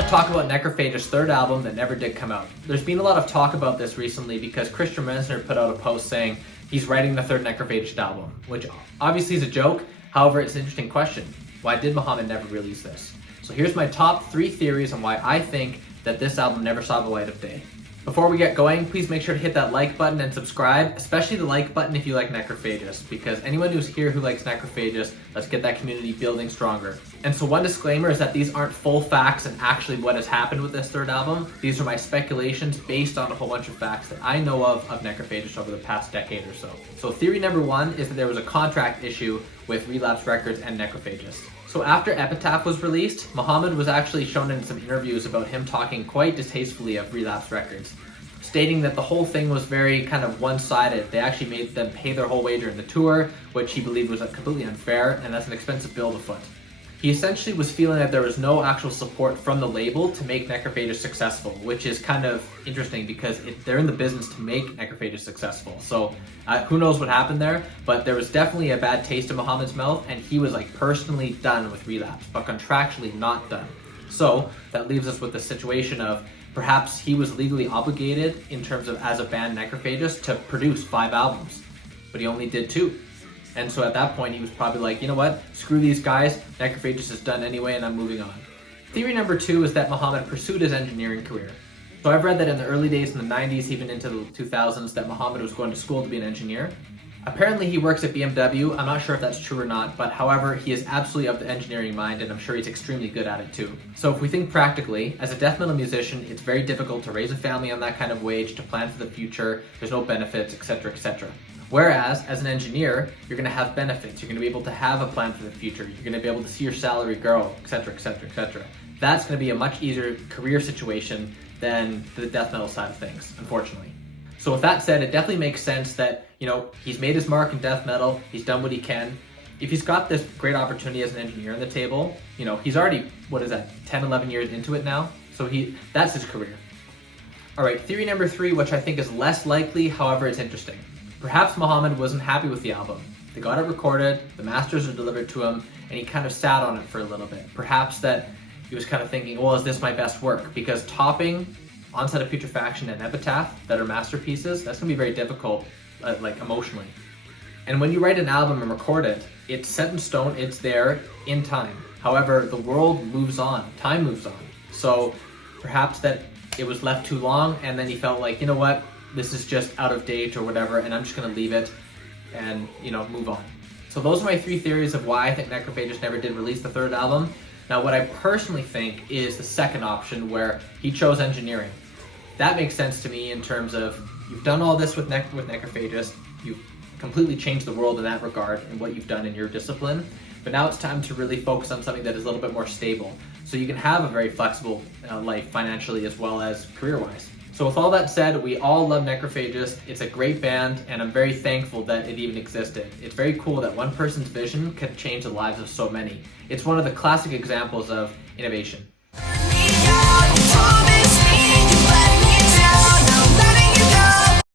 want to talk about Necrophagist's third album that never did come out. There's been a lot of talk about this recently because Christian Mensner put out a post saying he's writing the third Necrophagist album, which obviously is a joke. However, it's an interesting question. Why did Muhammed never release this? So here's my top 3 theories on why I think that this album never saw the light of day. Before we get going, please make sure to hit that like button and subscribe, especially the like button if you like Necrophagist, because anyone who's here who likes Necrophagist, let's get that community building stronger. And so one disclaimer is that these aren't full facts and actually what has happened with this third album. These are my speculations based on a whole bunch of facts that I know of Necrophagist over the past decade or so. So theory number 1 is that there was a contract issue with Relapse Records and Necrophagist. So after Epitaph was released, Muhammed was actually shown in some interviews about him talking quite distastefully of Relapse Records, stating that the whole thing was very kind of one-sided. They actually made them pay their whole wager in the tour, which he believed was completely unfair, and that's an expensive bill to foot. He essentially was feeling that there was no actual support from the label to make Necrophagist successful, which is kind of interesting because they're in the business to make Necrophagist successful. So who knows what happened there, but there was definitely a bad taste in Muhammad's mouth, and he was like personally done with Relapse, but contractually not done. So that leaves us with the situation of perhaps he was legally obligated in terms of as a band Necrophagist to produce 5 albums, but he only did 2. And so at that point, he was probably like, you know what, screw these guys, Necrophagist is done anyway, and I'm moving on. Theory number 2 is that Muhammed pursued his engineering career. So I've read that in the early days in the 90s, even into the 2000s, that Muhammed was going to school to be an engineer. Apparently he works at BMW, I'm not sure if that's true or not, but however, he is absolutely of the engineering mind, and I'm sure he's extremely good at it too. So if we think practically, as a death metal musician, it's very difficult to raise a family on that kind of wage, to plan for the future, there's no benefits, etc., etc. Whereas, as an engineer, you're going to have benefits. You're going to be able to have a plan for the future. You're going to be able to see your salary grow, etc., etc., etc. That's going to be a much easier career situation than the death metal side of things, unfortunately. So with that said, it definitely makes sense that, you know, he's made his mark in death metal. He's done what he can. If he's got this great opportunity as an engineer on the table, you know, he's already, 10, 11 years into it now. So that's his career. All right, theory number 3, which I think is less likely, however, it's interesting. Perhaps Muhammed wasn't happy with the album. They got it recorded, the masters were delivered to him, and he kind of sat on it for a little bit. Perhaps that he was kind of thinking, well, is this my best work? Because topping Onset of Putrefaction and Epitaph, that are masterpieces, that's gonna be very difficult, like emotionally. And when you write an album and record it, it's set in stone, it's there in time. However, the world moves on, time moves on. So perhaps that it was left too long, and then he felt like, you know what, this is just out of date or whatever, and I'm just gonna leave it and, you know, move on. So those are my 3 theories of why I think Necrophagist never did release the third album. Now, what I personally think is the second option, where he chose engineering. That makes sense to me in terms of, you've done all this with Necrophagist, you've completely changed the world in that regard and what you've done in your discipline, but now it's time to really focus on something that is a little bit more stable, so you can have a very flexible life financially as well as career-wise. So with all that said, we all love Necrophagist. It's a great band, and I'm very thankful that it even existed. It's very cool that one person's vision could change the lives of so many. It's one of the classic examples of innovation.